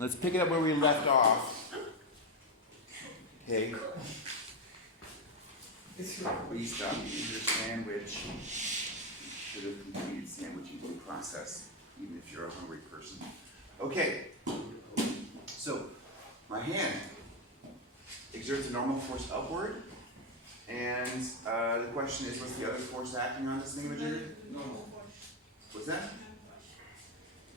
Let's pick it up where we left off. Okay. Please stop eating your sandwich. Should have completed sandwich eating process, even if you're a hungry person. Okay. So, my hand exerts a normal force upward, and the question is, what's the other force acting on this thingamajigger? Normal force. What's that?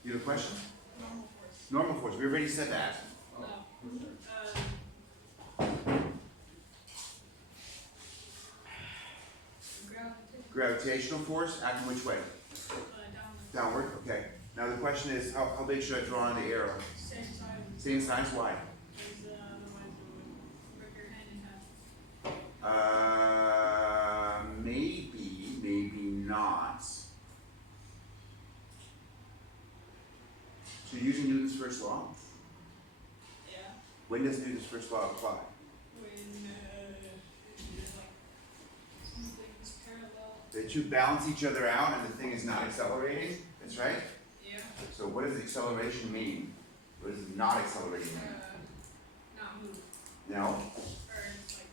You have a question? Normal force. Normal force. We already said that. No. Gravitational force acting which way? Downward. Okay. Now the question is, how big should I draw on the arrow? Same size. Same size. Why? Because otherwise it would break your hand in half. Maybe not. So you're using Newton's first law? Yeah. When does Newton's first law apply? When it's like something's parallel. The two balance each other out and the thing is not accelerating? That's right? Yeah. So what does acceleration mean? What does not accelerating mean? Not move. No? Or it's like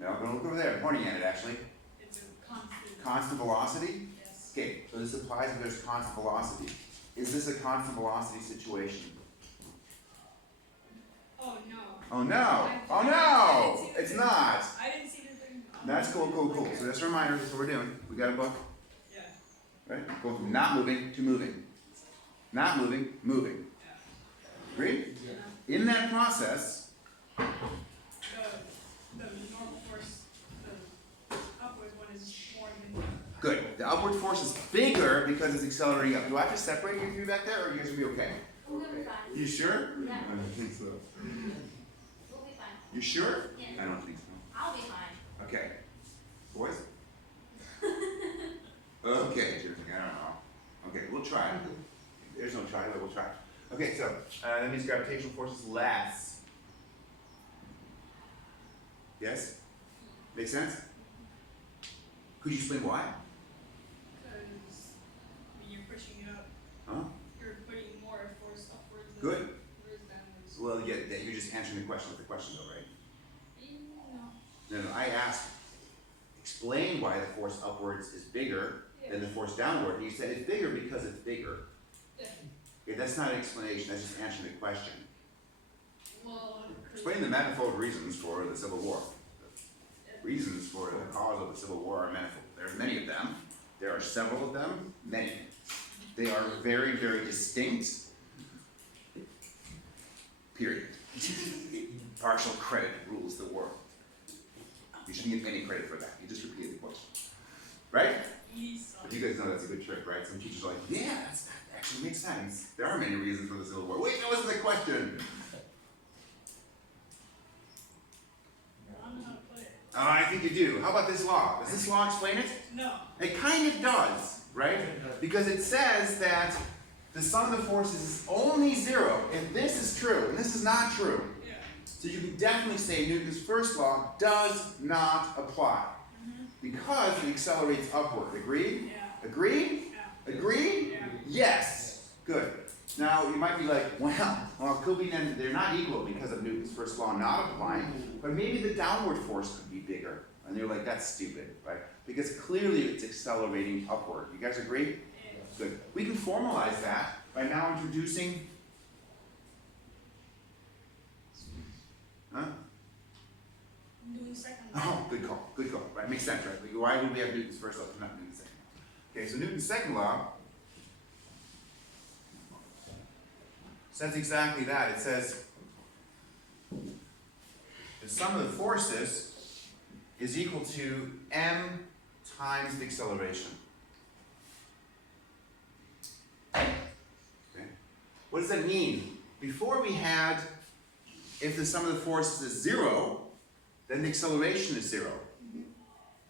No, I'm going to look over there. I'm pointing at it actually. it's a constant. Constant velocity? Yes. Okay, so this applies if there's constant velocity. Is this a constant velocity situation? Oh no. Oh no! I Oh didn't no! see the It's thing. not! I didn't see the thing. That's cool. So just a reminder, that's what we're doing. We got a book, Yeah. right? Go from not moving to moving. Not moving, moving. Yeah. Agreed? Yeah. In that process, The normal force, the upward one is more than. good. The upward force is bigger because it's accelerating up. Do I have to separate you two back there, or are you guys gonna be okay? We'll be fine. You sure? Yeah. I don't think so. We'll be fine. You sure? Yeah. I don't think so. I'll be fine. Okay. Boys? Okay, Jimmy, I don't know. Okay, we'll try. There's no try, but we'll try. Okay, so that means gravitational force is less. Yes? Make sense? Could you explain why? Because when you're pushing it up, Huh? you're putting more force upwards than Good. whereas downwards. Well, yeah, you're just answering the question with the question though, right? No. No, I asked, explain why the force upwards is bigger than the force downward. And you said it's bigger because it's bigger. Yeah. Okay, that's not an explanation, that's just answering the question. Well, Explain the manifold reasons for the Civil War. The reasons for the cause of the Civil War are manifold. There are many of them. There are several of them, many. They are very, very distinct. Period. Partial credit rules the world. You shouldn't get any credit for that. You just repeated the question. Right? But you guys know that's a good trick, right? Some teachers are like, yeah, that actually makes sense. There are many reasons for the Civil War. Wait, that wasn't the question. I don't know how to put it. I think you do. How about this law? Does this law explain it? No. It kind of does, right? Because it says that the sum of the forces is only zero if this is true and this is not true. Yeah. So you can definitely say Newton's first law does not apply because it accelerates upward. Agreed? Yeah. Agreed? Yeah. Agreed? Yeah. Yes. Good. Now you might be like, well, it could be then they're not equal because of Newton's first law not applying, but maybe the downward force could be bigger. And you're like, that's stupid, right? Because clearly it's accelerating upward. You guys agree? Yeah. Good. We can formalize that by now introducing. Huh? Newton's second. Oh, good call. Good call. Right? Makes sense, right? Why would we have Newton's first law and not Newton's second law? Okay, so Newton's second law says exactly that. It says the sum of the forces is equal to m times the acceleration. Okay. What does that mean? Before we had, if the sum of the forces is zero, then the acceleration is zero.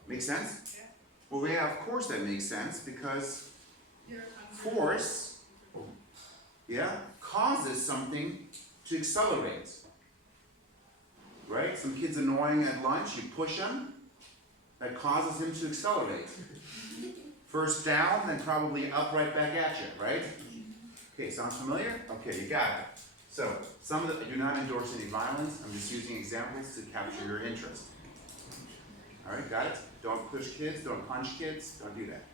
Make sense? Yeah. Well, yeah, of course that makes sense because Here comes force, yeah, causes something to accelerate. Right? Some kid's annoying at lunch, you push him, that causes him to accelerate. First down, then probably up right back at you, right? Okay, sounds familiar? Okay, you got it. So, some of the, I do not endorse any violence, I'm just using examples to capture your interest. Alright, got it? Don't push kids, don't punch kids, don't do that.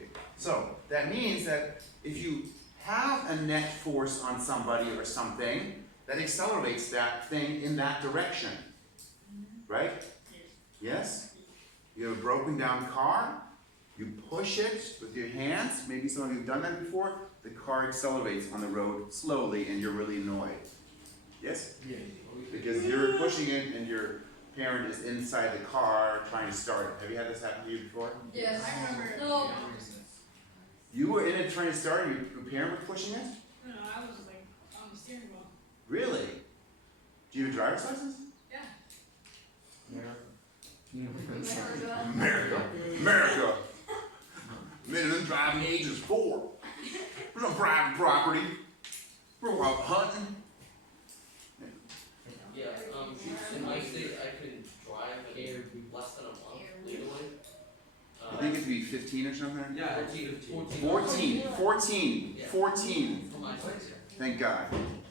Okay. So, that means that if you have a net force on somebody or something, that accelerates that thing in that direction. Right? Yes? You have a broken down car, you push it with your hands, maybe some of you have done that before, the car accelerates on the road slowly and you're really annoyed. Yes? Yeah. Because you're pushing it and your parent is inside the car trying to start it. Have you had this happen to you before? Yes, I remember. No. You were in it trying to start and your parent was pushing it? No, I was like on the steering wheel. Really? Do you have a driver's license? Yeah. America. America. Minimum driving age is 4. There's no private property. We're out hunting. Yeah, in my state, I can drive in less than a month legally. I think it'd be 15 or something? Yeah, 14. 14. Yeah. 14. For my state. Thank God.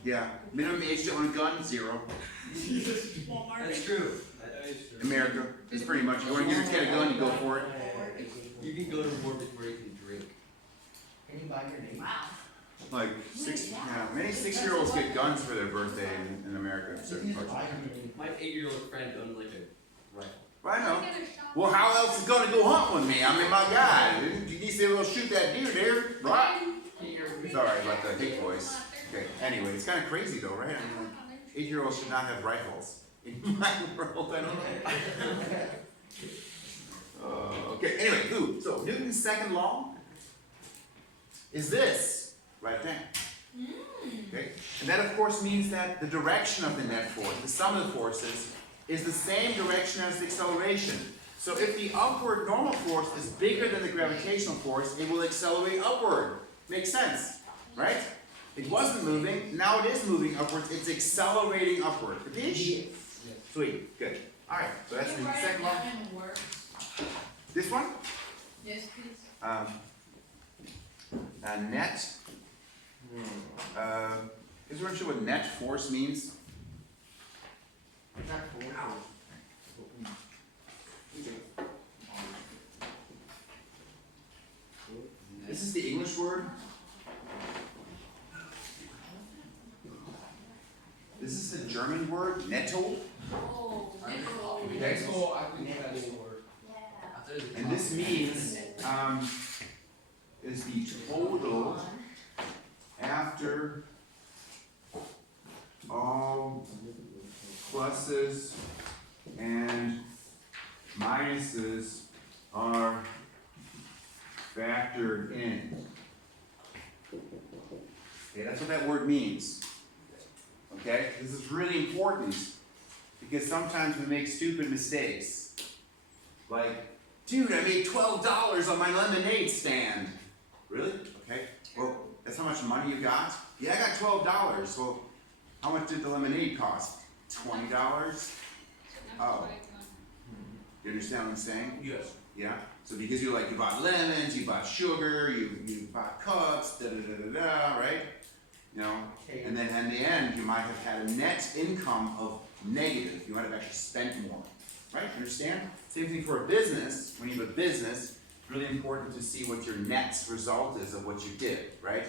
Yeah. Minimum age to own a gun, 0. Walmart. That's true. America. It's pretty much, you want to give your kid a gun, you go for it. You can go to war before you can drink. Can you buy your name? Wow. Like, many 6-year-olds get guns for their birthday in America. in certain parts. My 8-year-old friend owns like a rifle. I know. Well, how else is gonna go hunt with me? I mean, my God, you say we'll shoot that deer there, right? Sorry about the hate voice. Okay, anyway, it's kind of crazy though, right? I mean, like, 8-year-olds should not have rifles. In my world, I don't know. Okay, anyway, so Newton's second law is this, right there. Okay, and that of course means that the direction of the net force, the sum of the forces, is the same direction as the acceleration. So if the upward normal force is bigger than the gravitational force, it will accelerate upward. Makes sense, right? It wasn't moving, now it is moving upwards, it's accelerating upward. Capiche? Sweet, good. Alright, so that's the second law. This one? Yes, please. Net. Is everyone sure what net force means? This is the English word. This is the German word, netto. Oh, Okay. And this means, is the total after all pluses and minuses are factored in. Okay, that's what that word means. Okay, this is really important because sometimes we make stupid mistakes. Like, dude, I made $12 on my lemonade stand. Really? Okay. Well, that's how much money you got? Yeah, I got $12. Well, how much did the lemonade cost? $20? Oh. You understand what I'm saying? Yes. Yeah? So because you bought lemons, you bought sugar, you bought cups, right? You know? And then in the end, you might have had a net income of negative. You might have actually spent more. Right? Understand? Same thing for a business. When you have a business, it's really important to see what your net result is of what you did, right?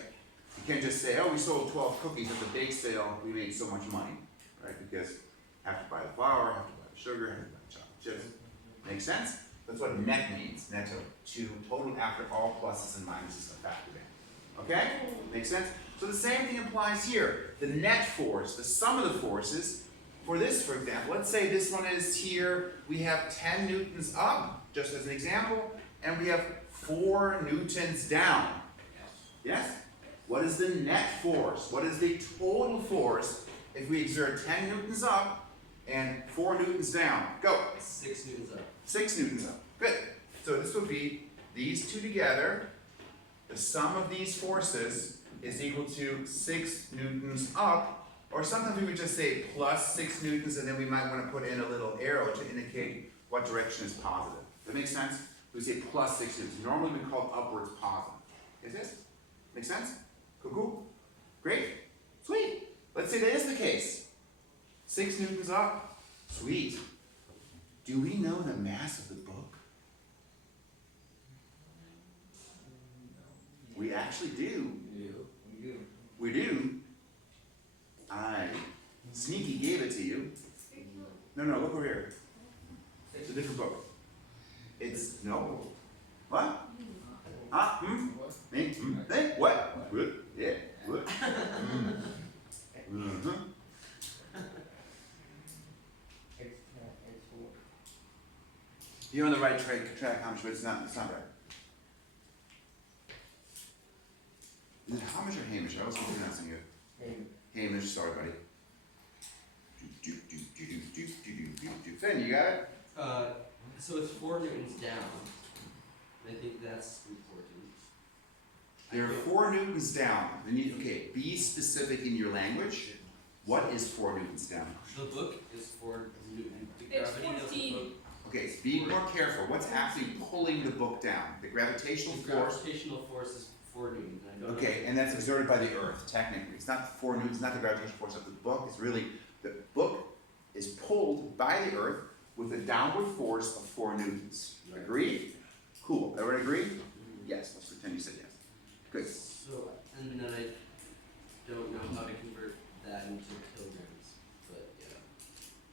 You can't just say, oh, we sold 12 cookies at the bake sale, we made so much money, right? Because you have to buy the flour, have to buy the sugar, have to buy the chocolate chips. Make sense? That's what net means, netto. To total after all pluses and minuses are factored in. Okay? Make sense? So the same thing applies here. The net force, the sum of the forces, for this, for example, let's say this one is here, we have 10 newtons up, just as an example, and we have 4 newtons down. Yes? What is the net force? What is the total force if we exert 10 newtons up and 4 newtons down? Go. 6 newtons up. 6 newtons up. Good. So this would be these two together. The sum of these forces is equal to 6 newtons up. Or sometimes we would just say plus 6 newtons, and then we might want to put in a little arrow to indicate what direction is positive. Does that make sense? We say plus 6 newtons. Normally we call it upwards positive. Is this? Make sense? Cool. Great. Sweet. Let's say that is the case. 6 newtons up. Sweet. Do we know the mass of the book? We actually do. We do. I sneaky gave it to you. No, look over here. It's a different book. It's, no. What? Me? Hey, what? What? Yeah, what? You're on the right track, Hamish, but it's not right. Is it Hamish or Hamish? I was pronouncing it. Hamish, sorry, buddy. Finn, you got it? So it's 4 newtons down. I think that's important. There are 4 newtons down. Then you, okay, be specific in your language. What is 4 newtons down? The book is 4 newtons. The It's gravity of the 14. book. Okay, so be more careful. What's actually pulling the book down? The gravitational The force. gravitational force is 4 newtons. I don't know. Okay, and that's exerted by the Earth, technically. It's not 4 newtons, not the gravitational force of the book. It's really, the book is pulled by the Earth with a downward force of 4 newtons. Agreed? Cool. Everyone agree? Yes, let's pretend you said yes. Good. So, and then I don't know how to convert that into kilograms, but yeah.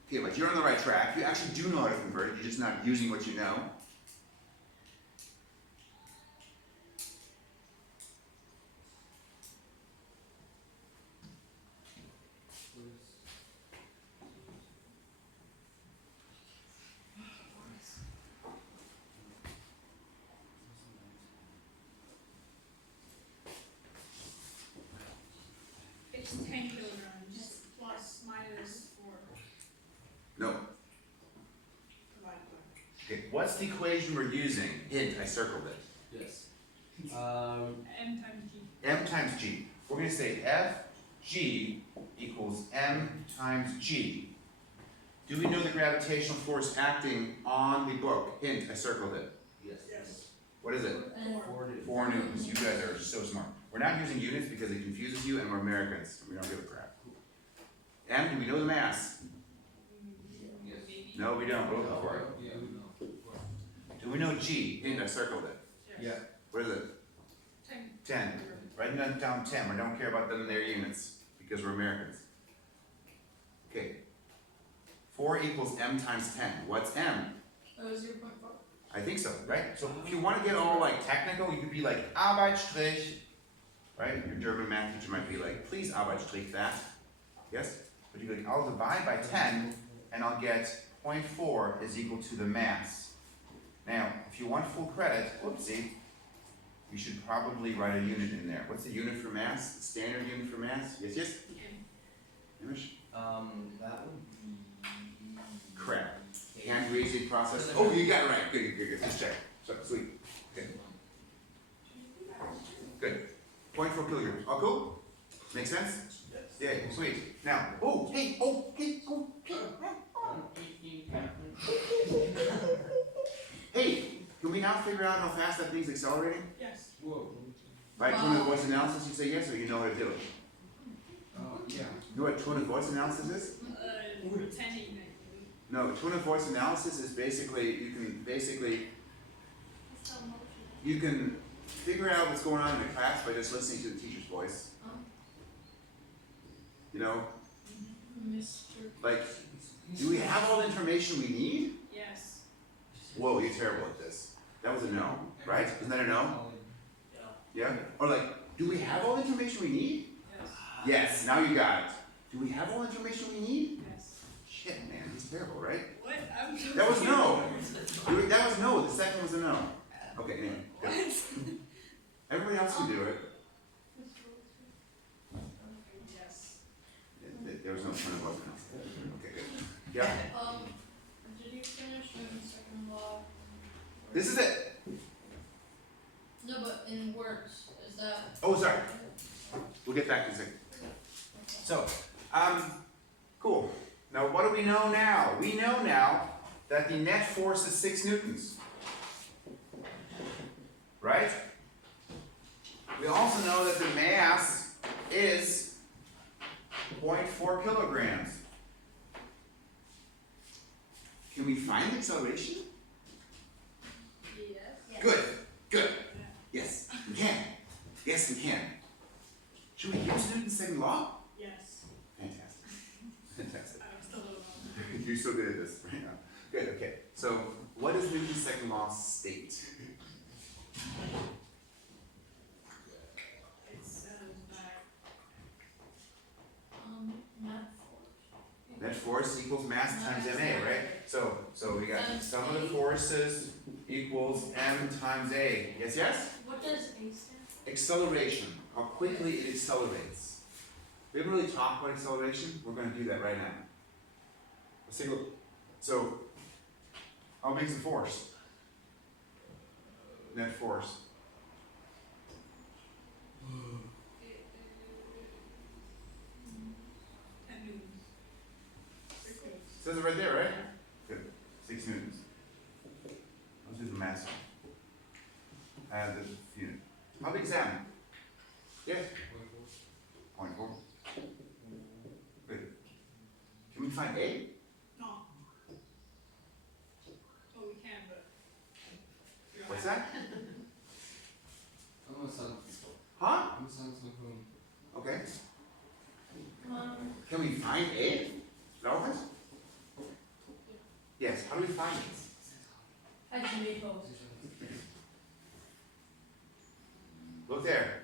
Okay, but you're on the right track. You actually do know how to convert it. You're just not using what you know. It's 10 kilograms plus minus 4 No. divided by. Okay, what's the equation we're using? Hint, I circled it. Yes. M times G. M times G. We're going to say Fg equals M times G. Do we know the gravitational force acting on the book? Hint, I circled it. Yes. Yes. What is it? 4 newtons. 4 newtons. You guys are so smart. We're not using units because it confuses you and we're Americans. We don't give a crap. M, do we know the mass? Yes. Maybe. No, we don't. We're looking for it. Do we know G? Hint, I circled it. Yes. What is it? 10. 10. Write down 10. We don't care about them in their units because we're Americans. Okay. 4 equals M times 10. What's M? Oh, 0.4. I think so, right? So if you want to get all like technical, you could be like Arbeitsstrich, right? Your German math teacher might be like, please Arbeitsstrich that. Yes? But you go, like, I'll divide by 10 and I'll get 0.4 is equal to the mass. Now, if you want full credit, whoopsie, you should probably write a unit in there. What's the unit for mass? The standard unit for mass? Yes, yes? Image? That would be Crap. Hand raising process. Oh, you got it right. Good. Just check. So, sweet. Okay. Good. 0.4 kilograms. All cool? Make sense? Yes. Yeah, sweet. Now, okay. Hey, can we now figure out how fast that thing's accelerating? Yes. Whoa. By tone of voice analysis, you say yes, or you know how to do it? Yeah. You know what tone of voice analysis is? Pretending that No, tone of voice analysis is basically, you can figure out what's going on in the class by just listening to the teacher's voice. You know, Mr. like, do we have all the information we need? yes. Whoa, you're terrible at this. That was a no, right? Isn't that a no? Yeah? Or like, do we have all the information we need? Yes. Yes, now you got it. Do we have all the information we need? Yes. Shit, man, he's terrible, right? What? I'm so That was no. confused. That was no, the second was a no. Okay, anyway. What? Good. Everybody else can do it. Yes. There was no tone of voice analysis. Okay, good. Yeah, Did you finish Newton's second law? this is it. No, but in words, is that? Oh, sorry. We'll get back to the second. So, cool. Now, what do we know now? We know now that the net force is 6 newtons. Right? We also know that the mass is 0.4 kilograms. Can we find the acceleration? Yes. Good, good. Yes, we can. Yes, we can. Should we use Newton's second law? Yes. Fantastic. Fantastic. I was still a little. You're so good at this right now. Good, okay. So, what does Newton's second law state? It says that Not Net force equals mass times ma, right? So we got sum of the forces equals m times a. Yes, yes? what does A stand for? Acceleration, how quickly it accelerates. We haven't really talked about acceleration. We're going to do that right now. Let's take a look. So, how big is the force? Net force. it 10 newtons. 6 newtons. Says it right there, right? Good. 6 newtons. Let's do the mass. Add this unit. How big is that? Yes? 0.4. Good. Can we find A? No. Well, we can, but. we don't What's have- that? I'm a son. Huh? I'm a son of whom? Okay. Um, Can we find A? Is that what it is? Yes. How do we find it? I can be both. Look there.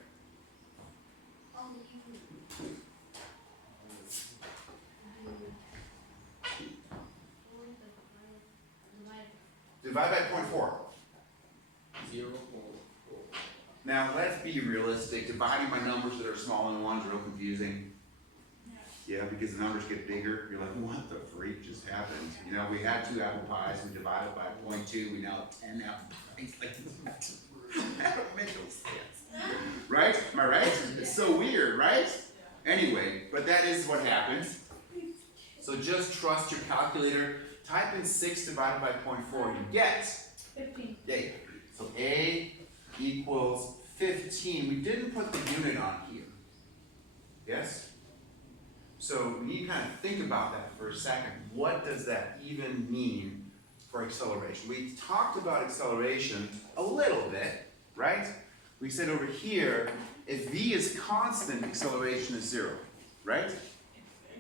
Divide by 0.4. 0.4. Now let's be realistic. Dividing by numbers that are smaller than 1 is real confusing. Yes. Yeah, because the numbers get bigger. You're like, what the freak just happened? You know, we had 2 apple pies. We divided by 0.2. We now have 10 apple pies. Like that. That don't make no sense. Right? Am I right? It's so weird, right? Anyway, but that is what happens. So just trust your calculator. Type in 6 divided by 0.4. You get 15. A. So A equals 15. We didn't put the unit on here. Yes? So we need to kind of think about that for a second. What does that even mean for acceleration? We talked about acceleration a little bit, right? We said over here, if v is constant, acceleration is 0, right?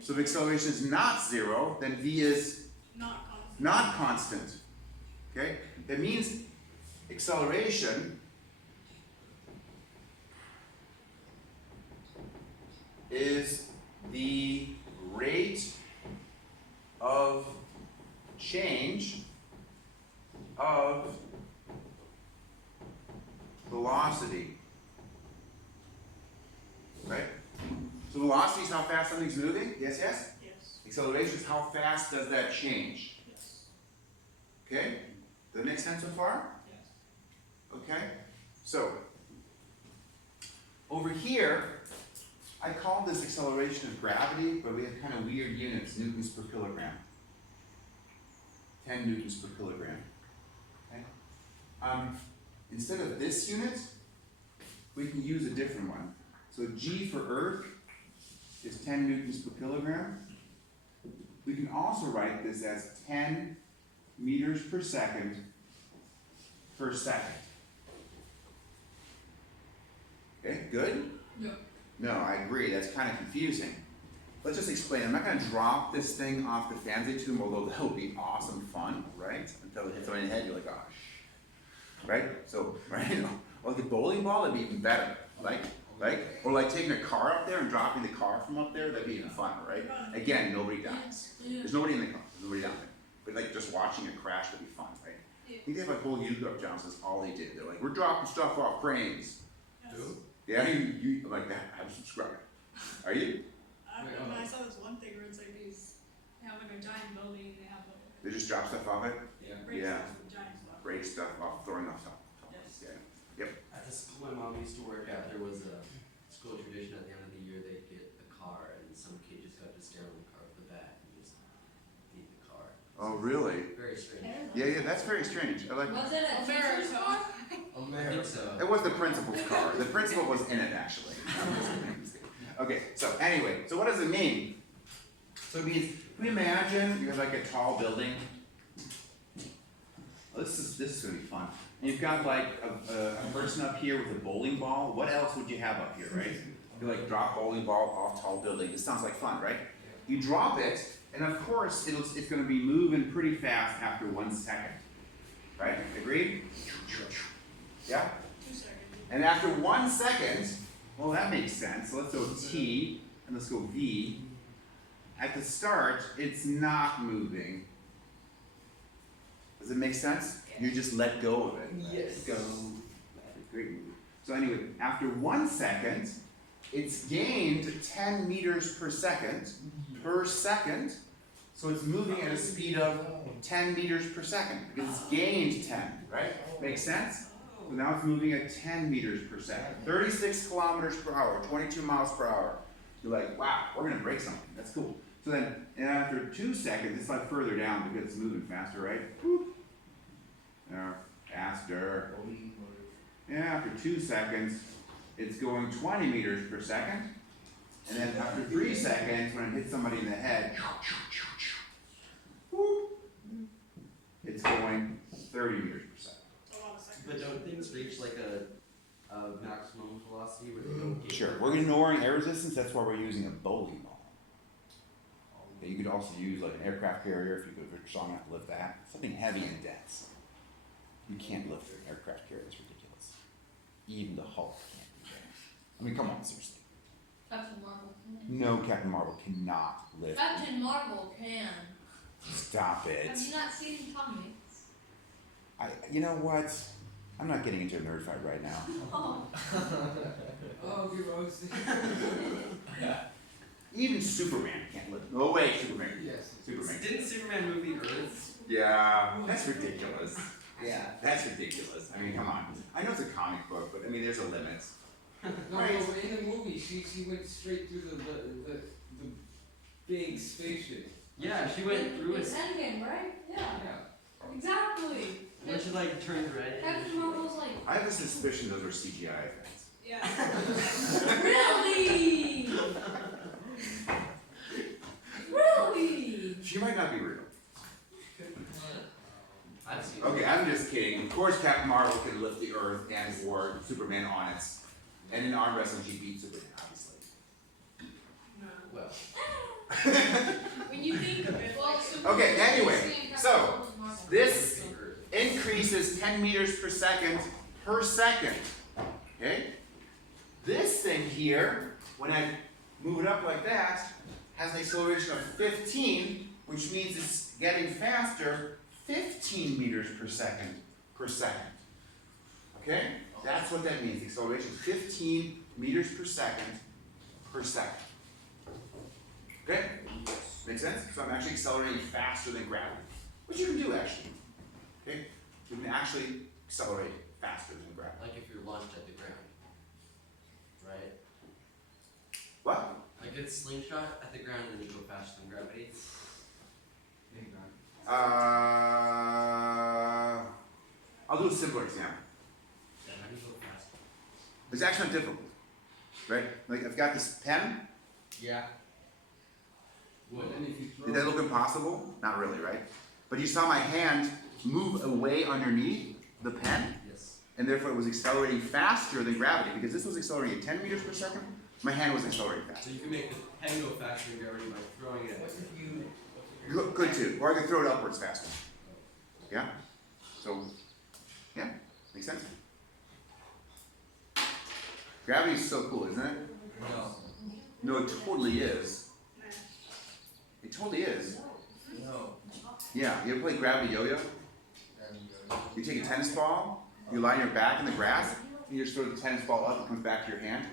So if acceleration is not 0, then v is Not constant. not constant. Okay? That means acceleration is the rate of change of velocity. Right? So velocity is how fast something's moving? Yes, yes? Yes. Acceleration is how fast does that change? Yes. Okay? Does that make sense so far? Yes. Okay? So, over here, I call this acceleration of gravity, but we have kind of weird units, newtons per kilogram. 10 newtons per kilogram. Okay? Instead of this unit, we can use a different one. So G for Earth is 10 newtons per kilogram. We can also write this as 10 meters per second. Okay, good? No. No, I agree, that's kind of confusing. Let's just explain. I'm not going to drop this thing off the fancy tube, although that would be awesome fun, right? Until it hits somebody in the head, you're like, oh, shh. Right? So, right? Or like a bowling ball, that'd be even better. Or like taking a car up there and dropping the car from up there, that'd be even funner, right? Again, nobody dies. Yeah. There's nobody in the car, there's nobody down there. But like just watching it crash would be fun, right? Yeah. I think they have like whole YouTube channels, that's all they did. They're like, we're dropping stuff off cranes. Yes. Who? Yeah, you like that, I'm subscribed. Are you? I saw this one thing where it's like they have like a giant building and they have They just drop stuff off it? Yeah. break Yeah. stuff with giant stuff. Break stuff off, throwing off stuff. Yes. Yeah. At the school my mom used to work at, there was a school tradition at the end of the year, they'd get a car and some kid just got to stare on the car with the bat and just beat the car. Oh, really? Very strange. Yeah, that's very strange. I like. Was it a America. teacher's car? I think so. It was the principal's car. The principal was in it, actually. Okay, so anyway, so what does it mean? So it means, can you imagine you have like a tall building? Oh, this is gonna be fun. And you've got like a person up here with a bowling ball. What else would you have up here, right? You like drop bowling ball off tall building. This sounds like fun, right? You drop it, and of course it's gonna be moving pretty fast after 1 second. Right? Agreed? Yeah? 2 seconds. And after 1 second, well, that makes sense. So let's go T and let's go V. At the start, it's not moving. Does it make sense? You just let go of it. Yes. Go. Great move. So anyway, after 1 second, it's gained 10 meters per second. So it's moving at a speed of 10 meters per second because it's gained 10, right? Makes sense? So now it's moving at 10 meters per second. 36 kilometers per hour, 22 miles per hour. You're like, wow, we're gonna break something. That's cool. So then, and after 2 seconds, it's like further down because it's moving faster, right? Whoop. Faster. Yeah, after 2 seconds, it's going 20 meters per second. And then after 3 seconds, when it hits somebody in the head, whoop, it's going 30 meters per second. A lot of seconds. But don't things reach like a maximum velocity where they don't get? Sure, we're ignoring air resistance, that's why we're using a bowling ball. Okay, you could also use like an aircraft carrier if you're strong enough to lift that. Something heavy and dense. You can't lift an aircraft carrier, it's ridiculous. Even the Hulk can't do that. I mean, come on, seriously. Captain Marvel can. No, Captain Marvel cannot lift. Captain Marvel can. Stop it. Have you not seen comics? You know what? I'm not getting into a nerd fight right now. Oh, Oh, good roasting. Even Superman can't lift. No way, Superman. Yes. Superman. Didn't Superman move the Earth? Yeah, that's ridiculous. Yeah. That's ridiculous. I mean, come on. I know it's a comic book, but I mean, there's a limit. No, Right. no, in the movie, she went straight through the big spaceship. Yeah, she went through It's it. Endgame, right? Yeah. Yeah. Exactly. And then she like turned red. Captain Marvel's like, I have a suspicion those were CGI effects. Yeah. really? Really? She might not be real. I've seen Okay, I'm just kidding. Of course, Captain Marvel can lift the Earth and wore Superman on it. And in arm wrestling, she beat Superman, obviously. No. Well, When you think of it, Well, like, Superman Okay, is anyway, seeing Captain so, Marvel's Marvel. this increases 10 meters per second. Okay? This thing here, when I move it up like that, has an acceleration of 15, which means it's getting faster 15 meters per second. Okay? That's what that means. The acceleration is 15 meters per second. Okay? Make sense? So I'm actually accelerating faster than gravity. Which you can do actually. Okay? You can actually accelerate faster than gravity. like if you're launched at the ground, right? What? Like it's slingshot at the ground and then you go faster than gravity. I'll do a simpler example. Yeah, how do you go faster? It's actually not difficult. Right? Like I've got this pen. Yeah. But then if you throw Did that look impossible? Not really, right? But you saw my hand move away underneath the pen, Yes. and therefore it was accelerating faster than gravity, because this was accelerating at 10 meters per second, my hand was accelerating So faster. you can make the pen go faster than gravity by throwing it. Good too, or I could throw it upwards faster. Yeah? So, yeah, makes sense? Gravity is so cool, isn't it? No. No, it totally is. nah. It totally is. No. Yeah, you ever play gravity yo-yo? You take a tennis ball, you lie on your back in the grass, and you just throw the tennis ball up, it comes back to your hand.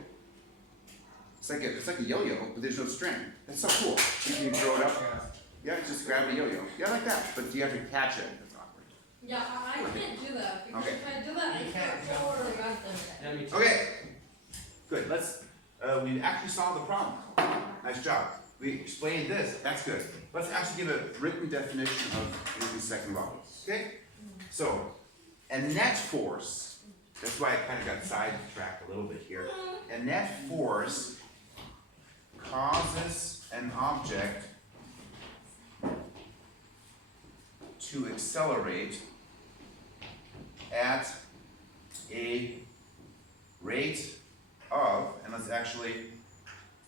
It's like a yo-yo, but there's no string. That's so cool. You can throw it up. Yeah, it's just gravity yo-yo. Yeah, like that, but you have to catch it. That's awkward. Yeah, I can't do that because Okay. if I do that, I can't forward or back them. Yeah, me too. Okay, good. We actually solved the problem. Nice job. We explained this. That's good. Let's actually give a written definition of Newton's second law. Okay? So, a net force, that's why I kind of got sidetracked a little bit here. A net force causes an object to accelerate at a rate of, and let's actually,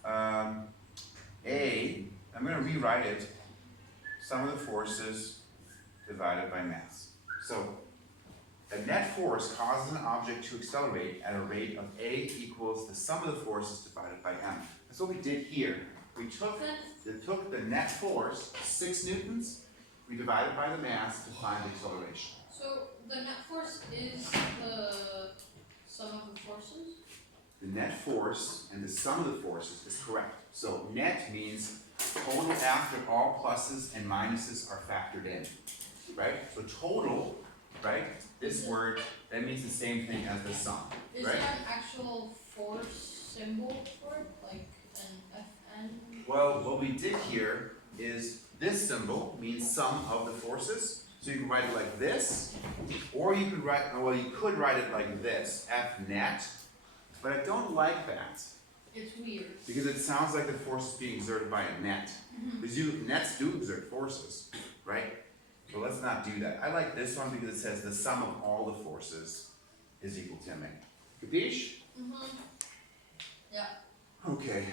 I'm going to rewrite it, sum of the forces divided by mass. So, a net force causes an object to accelerate at a rate of A equals the sum of the forces divided by M. That's what we did here. We took the net force, 6 newtons, we divided by the mass to find the acceleration. So the net force is the sum of the forces? The net force and the sum of the forces is correct. So net means total after all pluses and minuses are factored in, right? So total, right? This word, that means the same thing as the sum, Is right? there an actual force symbol for it, like an FN? Well, what we did here is this symbol means sum of the forces. So you can write it like this, or you could write, well, you could write it like this, F net, but I don't like that It's weird. because it sounds like the force is being exerted by a net. Because nets do exert forces, right? So let's not do that. I like this one because it says the sum of all the forces is equal to ma. Capiche? Yeah. Okay.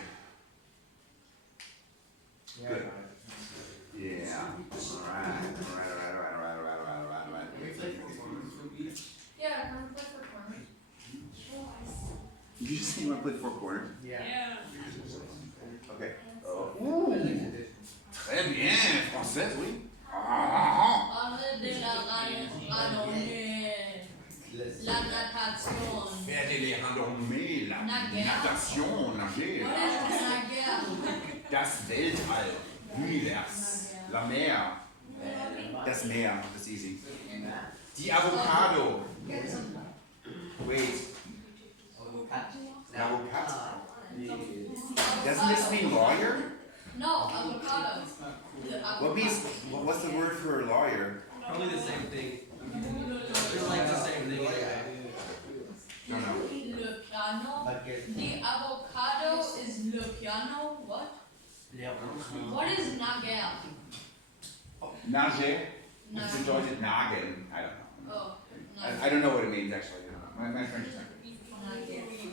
Yeah, Good. I got it. Yeah. Alright. We play for corners for beach. Yeah, I want to play for corners. Did you just say you want to play four corners? Yeah. Okay. I like tradition. Très bien, française, oui. Ah, Arrête de la randonnée. La natation. faire des randonnées, la natation, nager. What is nager? Das Weltall, Univers, la mer. Das Meer, that's easy. Die Avocado. Wait, avocado. Doesn't this mean lawyer? No, avocado. It's not cool. What's the word for a lawyer? Probably the same thing. They're like the same thing. No, no. Le piano. The avocado is le piano. What? What is nager? Nager. It's bedeutet nageln. I don't know. Oh, I don't know what it means actually. My French is not good. nager.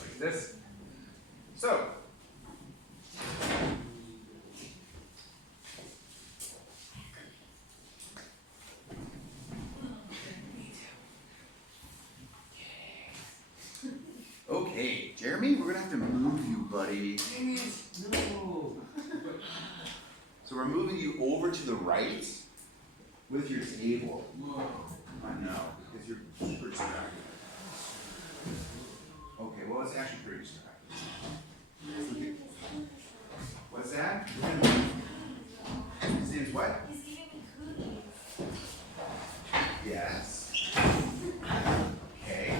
Like this. So. Okay, Jeremy, we're gonna have to move you, buddy. No. So we're moving you over to the right with your table. Whoa. I know, because you're super distracted. Okay, well, it's actually pretty distracting. What's that? His name's what? He's giving me cookies. Yes. Okay.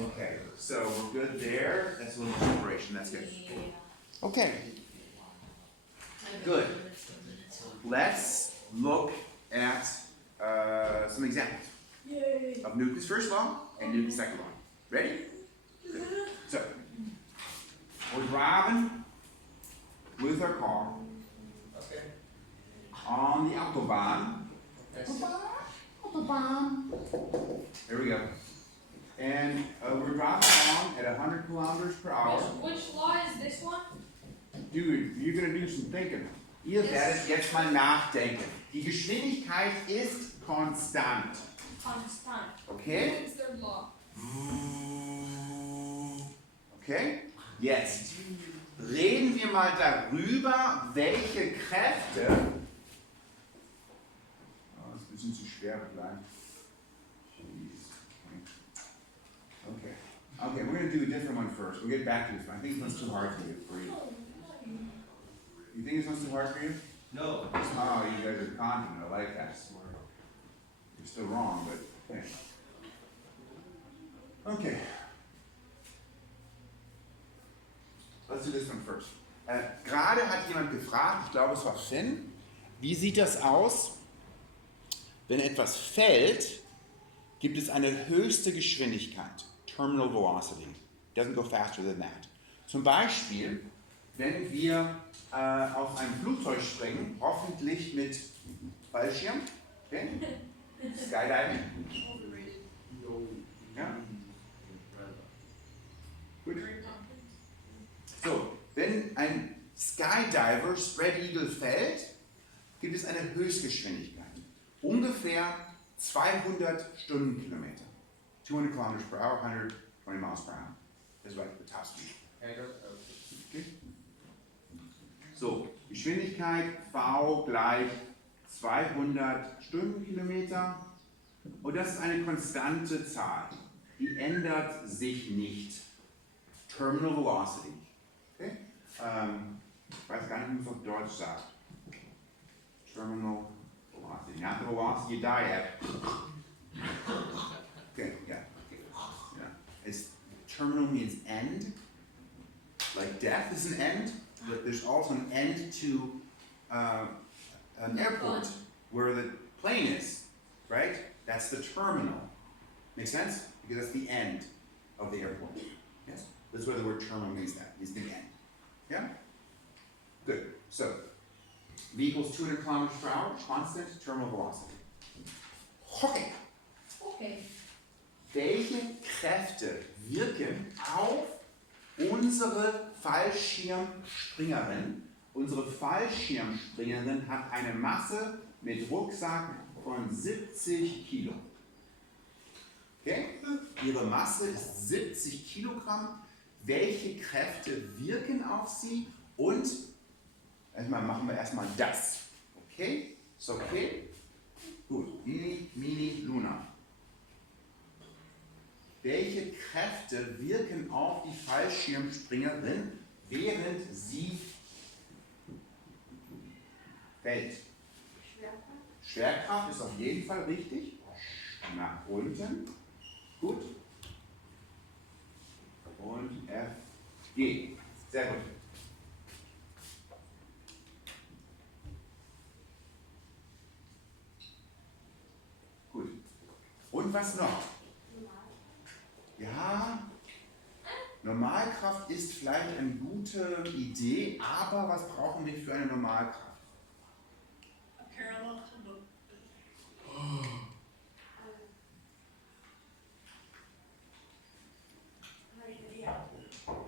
Okay, so we're good there. That's a little inspiration. That's good. Okay, good. Let's look at some examples of Newton's first law and Newton's second law. Ready? Good. So, we're driving with our car Okay. on the Autobahn. There we go. And we're driving along at 100 kilometers per hour. Which law is this one? Dude, you're gonna do some thinking. Ihr werdet jetzt mal nachdenken. Die Geschwindigkeit ist konstant. Constant. Okay? What is third law? Okay? Jetzt reden wir mal darüber, welche Kräfte. Oh, das ist ein bisschen zu schwer gleich. Jeez. Okay. Okay, we're gonna do a different one first. We'll get back to this one. I think this one's too hard for you. You think this one's too hard for you? No. Oh, you guys are confident. I like that. You're still wrong, but okay. Okay. Let's do this one first. Gerade hat jemand gefragt, ich glaube es war Finn, wie sieht das aus, wenn etwas fällt, gibt es eine höchste Geschwindigkeit, terminal velocity. Doesn't go faster than that. Zum Beispiel, wenn wir auf ein Flugzeug springen, hoffentlich mit Fallschirm, okay? Skydiving, Overrated. ja? Gut. Mary Poppins. So, wenn ein Skydiver Spread Eagle fällt, gibt es eine Höchstgeschwindigkeit. Ungefähr 200 Stundenkilometer. 200 kilometers per hour, 120 miles per hour. Das ist like the top speed. Okay. So, Geschwindigkeit V gleich 200 Stundenkilometer. Und das ist eine konstante Zahl. Die ändert sich nicht. Terminal Velocity. Okay? Ich weiß gar nicht, wie man es auf Deutsch sagt. Terminal velocity. Not the velocity you die at. Okay, yeah. Yeah. It's, terminal means end. Like death is an end, but there's also an end to an airport where the plane is, right? That's the terminal. Make sense? Because that's the end of the airport. Yes? That's where the word terminal means that. It's the end. Yeah? Good. So, V equals 200 kilometers per hour, constant terminal velocity. Okay. Okay. Welche Kräfte wirken auf unsere Fallschirmspringerin? Unsere Fallschirmspringerin hat eine Masse mit Rucksack von 70 Kilo. Okay? Ihre Masse ist 70 Kilogramm. Welche Kräfte wirken auf sie? Und erstmal machen wir erstmal das. Okay? Ist okay? Gut. Mini, Mini, Luna. Welche Kräfte wirken auf die Fallschirmspringerin, während sie fällt? Schwerkraft ist auf jeden Fall richtig. Nach unten. Gut. Und F, G. Sehr gut. Gut. Und was noch? Ja, Normalkraft ist vielleicht eine gute Idee, aber was brauchen wir für eine Normalkraft? A parallel to the.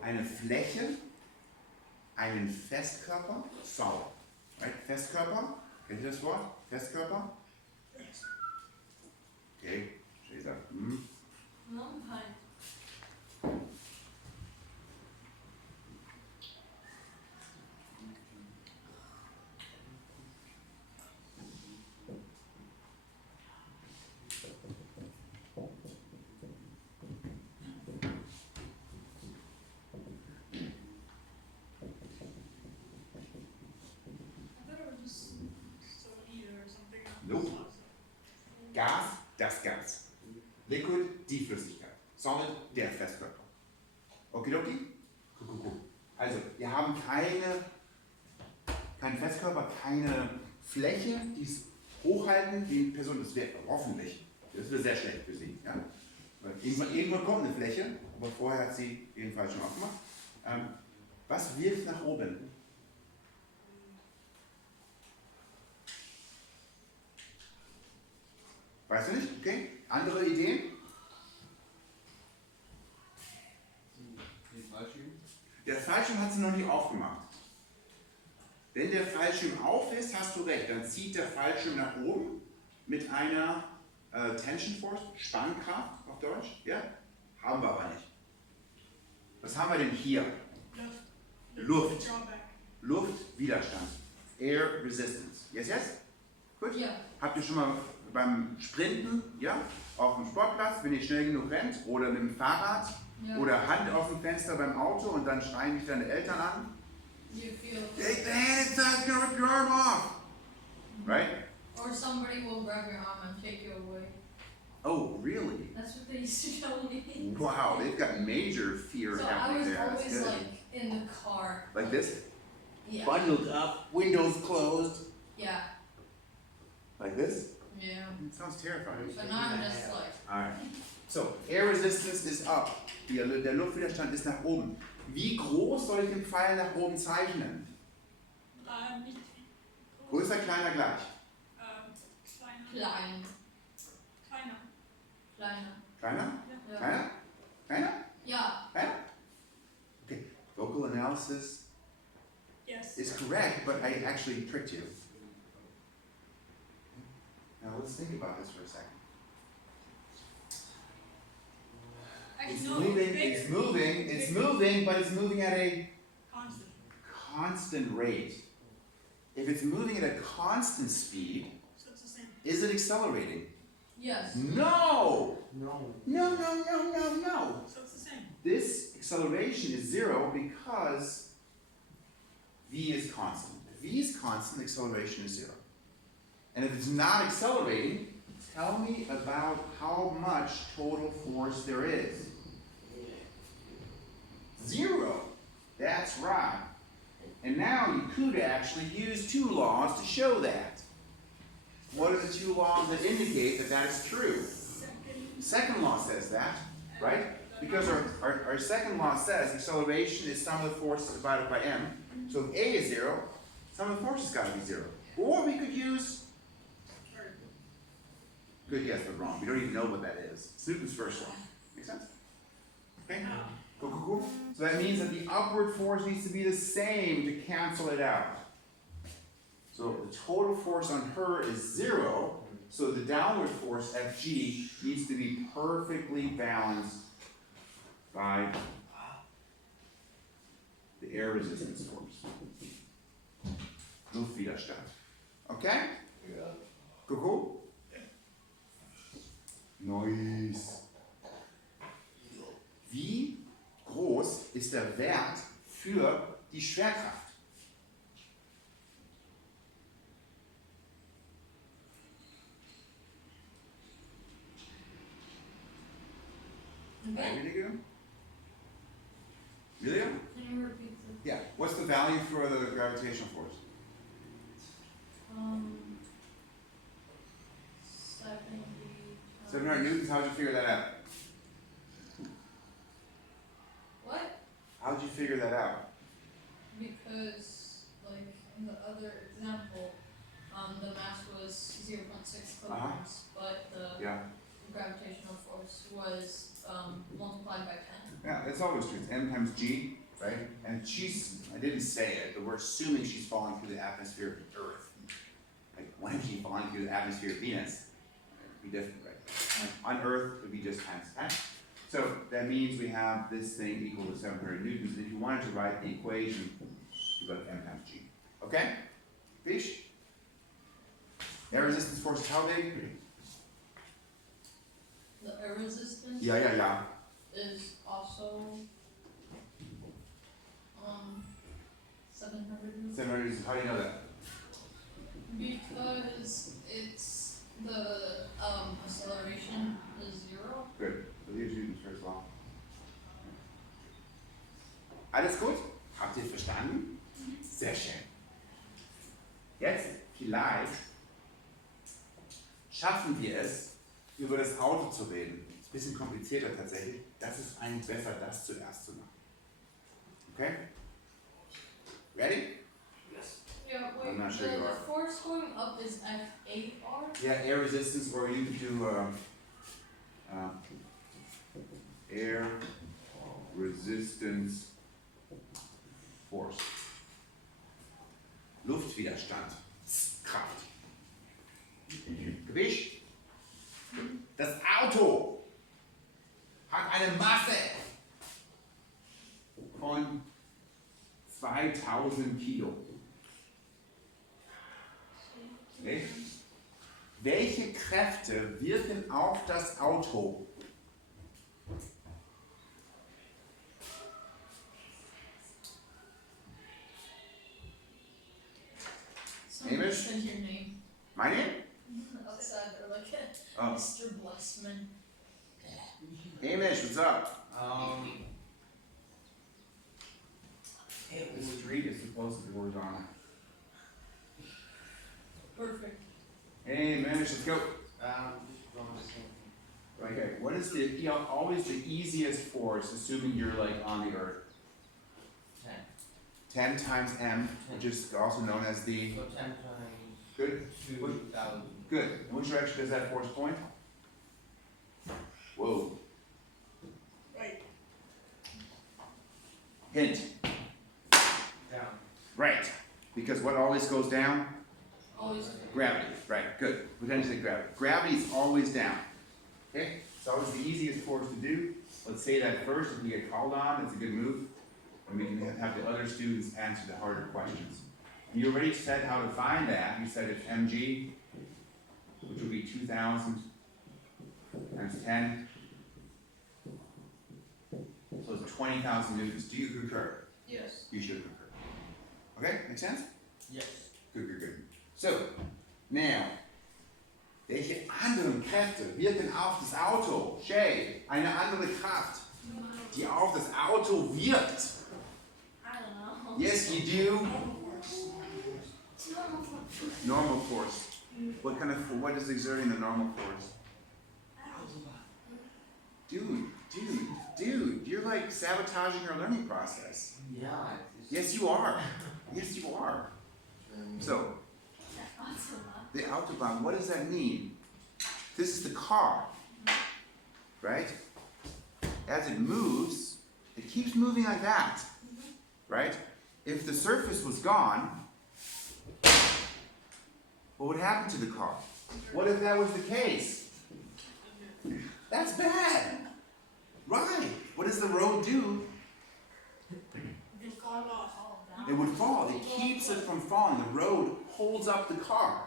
Eine Fläche, einen Festkörper, solid. Right? Festkörper, kennt ihr das Wort? Festkörper? Okay, steht da. No, fine. I thought it was just solida or something. Nope. Gas, das Gas. Liquid, die Flüssigkeit. Solid, der Festkörper. Okidoki? Cool. Also, wir haben keinen Festkörper, keine Fläche, die es hochhalten. Die Person, das wäre hoffentlich, das wäre sehr schlecht für sie. Ja? Weil irgendwann kommt eine Fläche, aber vorher hat sie jedenfalls schon aufgemacht. Was wirft nach oben? Weißt du nicht? Okay. Andere Ideen? Der Fallschirm hat sie noch nicht aufgemacht. Wenn der Fallschirm auf ist, hast du recht, dann zieht der Fallschirm nach oben mit einer Tension Force, Spannkraft auf Deutsch. Ja? Haben wir aber nicht. Was haben wir denn hier? Luft. Drawback. Luftwiderstand. Air Resistance. Yes, yes? Gut? Ja. Habt ihr schon mal beim Sprinten, ja, auf dem Sportplatz, wenn ihr schnell genug rennt, oder mit dem Fahrrad, Ja. oder Hand auf dem Fenster beim Auto und dann schreien dich deine Eltern an? You feel. Take the hand, it's gonna rip your arm off! Right? Or somebody will grab your arm and take you away. Oh, really? That's what they used to tell me. Wow, they've got major fear So I happening was there. That's always good. like in the car. Like this? Yeah. Bundled up, windows closed. Yeah. Like this? Yeah. It sounds terrifying. But now I'm just like. Alright. So, Air Resistance ist up. Der Luftwiderstand ist nach oben. Wie groß soll ich den Pfeil nach oben zeichnen? Nicht Größer, kleiner, gleich. Kleiner. Klein. Kleiner. Kleiner. Kleiner? Ja. Kleiner? Kleiner? Ja. Kleiner? Okay, vocal analysis Yes. is correct, but I actually tricked you. Now let's think about this for a second. Actually, It's no, moving, bigger. it's moving, it's Bigger. moving, but it's moving at a Constant. constant rate. If it's moving at a constant speed, So it's the same. is it accelerating? Yes. No! No. No, no, no, no, no. So it's the same. This acceleration is zero because v is constant. If v is constant, acceleration is zero. And if it's not accelerating, tell me about how much total force there is. Zero. That's right. And now you could actually use two laws to show that. What are the two laws that indicate that that is true? Second. Second law says that, right? Because our second law says acceleration is sum of the forces divided by m. So if a is zero, sum of the forces got to be zero. Or we could use, good guess but wrong. We don't even know what that is. It's Newton's first law. Make sense? Okay? Cool, cool, cool. So that means that the upward force needs to be the same to cancel it out. So the total force on her is zero, so the downward force, Fg, needs to be perfectly balanced by the air resistance force. Luftwiderstand. Okay? Yeah. Cool? Nice. Wie groß ist der Wert für die Schwerkraft? Okay. Ready to go? Really? Can you repeat the? Yeah. What's the value for the gravitational force? 70. 700 newtons. How'd you figure that out? What? How'd you figure that out? Because, like, in the other example, the mass was 0.6 kilograms, Uh-huh. but the Yeah. gravitational force was multiplied by 10. Yeah, that's always true. It's m times g, right? And I didn't say it, but we're assuming she's falling through the atmosphere of the Earth. Like, when is she falling through the atmosphere of Venus? It'd be different, right? On Earth, it would be just times 10. So that means we have this thing equal to 700 newtons. If you wanted to write the equation, you go to m times g. Okay? Fish? Air resistance force is how big? The air resistance Yeah. is also 700 newtons. 700 newtons. How do you know that? Because it's the acceleration is 0. Good. So here's Newton's first law. Alles gut? Habt ihr verstanden? Sehr schön. Jetzt vielleicht schaffen wir es, über das Auto zu reden. Ist ein bisschen komplizierter tatsächlich. Das ist eigentlich besser, das zuerst zu machen. Okay? Ready? Yeah, wait, I'm not sure you the are. force going up is FAR? Yeah, air resistance, or you could do air resistance force. Luftwiderstand. Kraft. Gewicht. Das Auto hat eine Masse von 2000 Kilo. Okay. Welche Kräfte wirken auf das Auto? Someone Hamish? said your name My name? outside, or like Oh. Mr. Blessman. Hamish, what's up? It The was street is supposed to be horizontal. Perfect. Hey, Hamish, let's go. Okay, what is always the easiest force, assuming you're like on the earth? 10 times m, which is also known as the, So 10 times good, 2,000. good. In which direction does that force point? Whoa. Right. Hint. Down. Right. Because what always goes down? Always. Gravity. Right, good. Potentially gravity. Gravity is always down. Okay? It's always the easiest force to do. Let's say that first. If we get called on, it's a good move. And we can have the other students answer the harder questions. And you already said how to find that. You said it's mg, which would be 2,000 times 10. So it's 20,000 newtons. Do you concur? Yes. You should concur. Okay? Make sense? Yes. Good, good, good. So, now, welche anderen Kräfte wirken auf das Auto? Shay, eine andere Kraft, die auf das Auto wirkt. I don't know. Yes, you do. Normal force. What is exerting the normal force? Dude, you're like sabotaging our learning process. Yeah. Yes, you are. Yes, you are. So, Autobahn. the Autobahn, what does that mean? This is the car, right? As it moves, it keeps moving like that, right? If the surface was gone, what would happen to the car? What if that was the case? That's bad. Right. What does the road do? You fall off. It would fall. It keeps it from falling. The road holds up the car.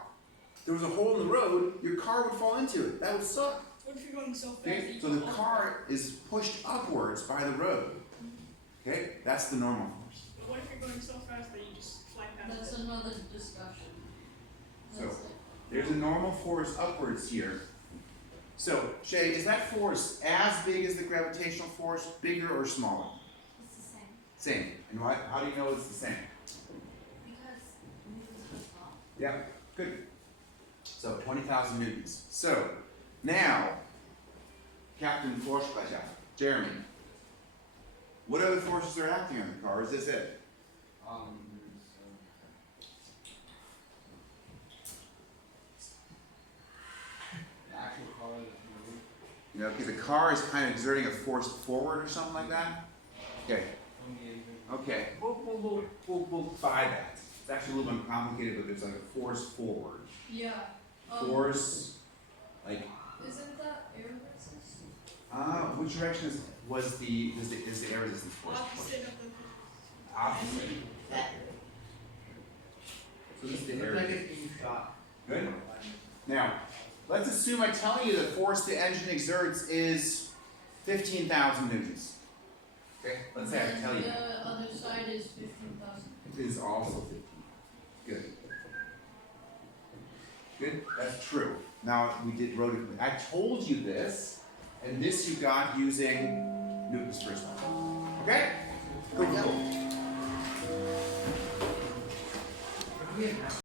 If there was a hole in the road, your car would fall into it. That would suck. What if you're going so fast? Okay? that So you the fall off? car is pushed upwards by the road. Okay? That's the normal force. But what if you're going so fast that you just fly past That's it? another discussion. So- That's it. There's a normal force upwards here. So, Shay, is that force as big as the gravitational force, bigger or smaller? It's the same. Same. And why, how do you know it's the same? Because newtons are small. Yeah, good. So 20,000 newtons. So now, Captain Vorsprecher, Jeremy, what other forces are acting on the car? Is this it? The actual car that's moving. You know, okay, the car is kind of exerting a force forward or something like that? Okay, From the engine. okay, we'll buy that. It's actually a little bit complicated, but there's like a force forward. Yeah. Force, like, Isn't that air resistance? which direction is the air resistance force? Opposite of the. Opposite. So this is the It air looks like resistance. it's being shot. Good. Now, let's assume I tell you the force the engine exerts is 15,000 newtons. Okay, let's say I tell you. The other side is 15,000. It is also 15. Good. Good? That's true. Now, wrote it. I told you this, and this you got using Newton's first law. Okay? Cool, cool. We have